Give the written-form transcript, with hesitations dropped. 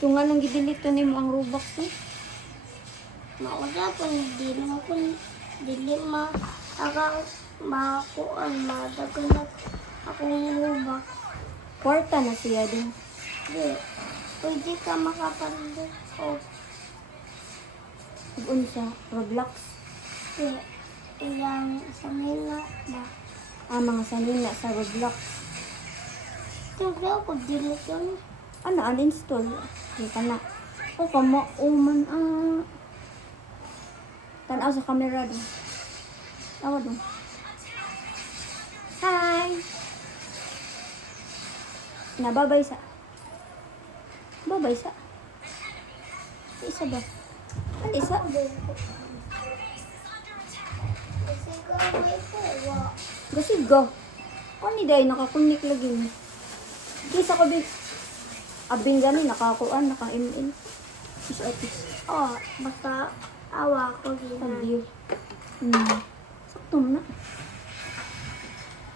Ito nga nang gidelete ni mo ang Robux eh. Mauna po, hindi naman po, dili makuan, madagan na akong hubak. Kwarta na siya din. Di, pwede ka makapanood o Ug unsa Roblox. di, ilang sa nila ba? Mga sanina sa Roblox. Tingnan ako, delete yun. Ano uninstall? Di ka na. O kamo uman tanaw sa camera din. Tawa dong. Hi. Nababay sa. Babay sa. Isa ba? Ano isa? Kasi gawin ko, wa. Gasiga. Ano ni day nakakunik lagi ni. Kisa ko din. Abing gani nakakuan, naka-email. Fish office. Oh, basta awa ko Ang ginagawa. view. Sakto na.